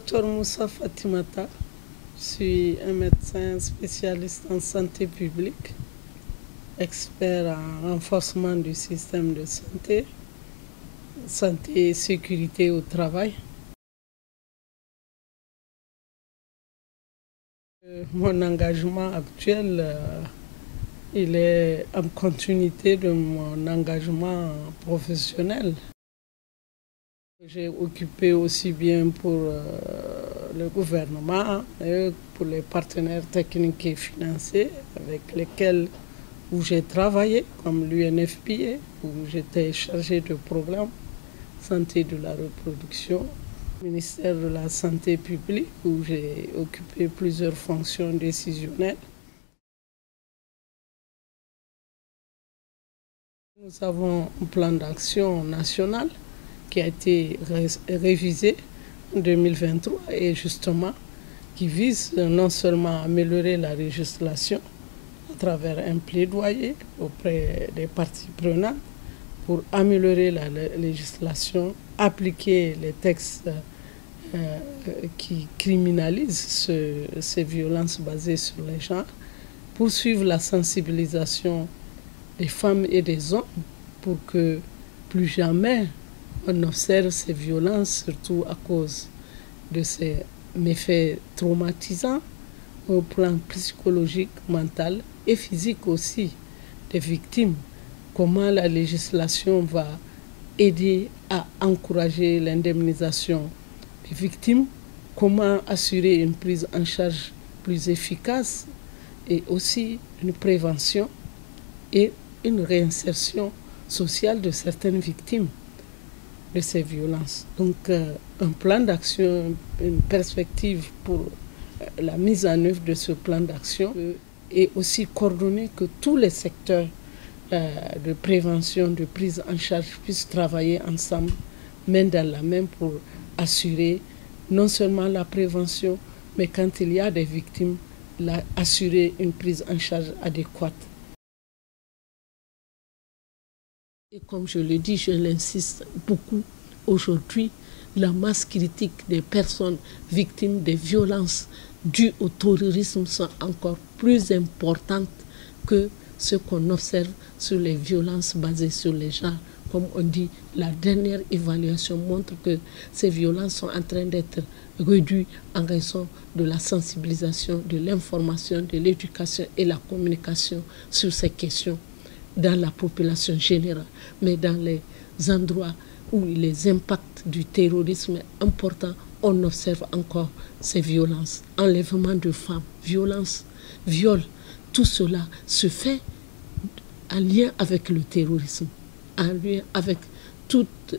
Docteur Moussa Fatimata, je suis un médecin spécialiste en santé publique, expert en renforcement du système de santé, santé et sécurité au travail. Mon engagement actuel, il est en continuité de mon engagement professionnel. J'ai occupé aussi bien pour le gouvernement et pour les partenaires techniques et financiers avec lesquels j'ai travaillé, comme l'UNFPA, où j'étais chargé de programme santé de la reproduction, ministère de la santé publique, où j'ai occupé plusieurs fonctions décisionnelles. Nous avons un plan d'action national qui a été révisé en 2023 et justement qui vise non seulement à améliorer la législation à travers un plaidoyer auprès des parties prenantes pour améliorer la législation, appliquer les textes qui criminalisent ces violences basées sur les genres, poursuivre la sensibilisation des femmes et des hommes pour que plus jamais on observe ces violences, surtout à cause de ces méfaits traumatisants au plan psychologique, mental et physique aussi des victimes. Comment la législation va aider à encourager l'indemnisation des victimes, comment assurer une prise en charge plus efficace et aussi une prévention et une réinsertion sociale de certaines victimes de ces violences. Donc un plan d'action, une perspective pour la mise en œuvre de ce plan d'action et aussi coordonner que tous les secteurs de prévention, de prise en charge puissent travailler ensemble, main dans la main pour assurer non seulement la prévention, mais quand il y a des victimes, assurer une prise en charge adéquate. Et comme je le dis, je l'insiste beaucoup, aujourd'hui, la masse critique des personnes victimes des violences dues au terrorisme sont encore plus importantes que ce qu'on observe sur les violences basées sur les genres. Comme on dit, la dernière évaluation montre que ces violences sont en train d'être réduites en raison de la sensibilisation, de l'information, de l'éducation et la communication sur ces questions dans la population générale, mais dans les endroits où les impacts du terrorisme sont importants, on observe encore ces violences, enlèvement de femmes, violences, viols, tout cela se fait en lien avec le terrorisme, en lien avec toutes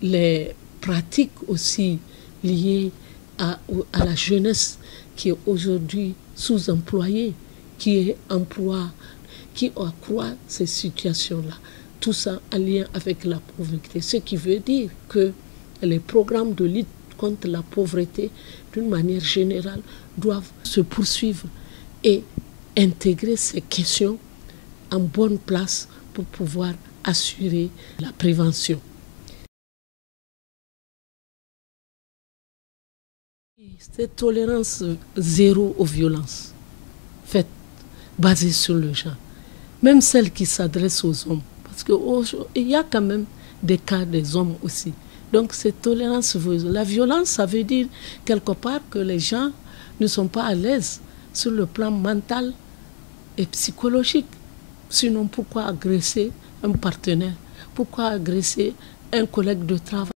les pratiques aussi liées à la jeunesse qui est aujourd'hui sous-employée, qui accroît ces situations-là. Tout ça en lien avec la pauvreté. Ce qui veut dire que les programmes de lutte contre la pauvreté, d'une manière générale, doivent se poursuivre et intégrer ces questions en bonne place pour pouvoir assurer la prévention. Cette tolérance zéro aux violences, faite, basée sur le genre, même celles qui s'adressent aux hommes, parce qu'il y a quand même des cas des hommes aussi. Donc cette tolérance, la violence, ça veut dire quelque part que les gens ne sont pas à l'aise sur le plan mental et psychologique. Sinon, pourquoi agresser un partenaire? Pourquoi agresser un collègue de travail?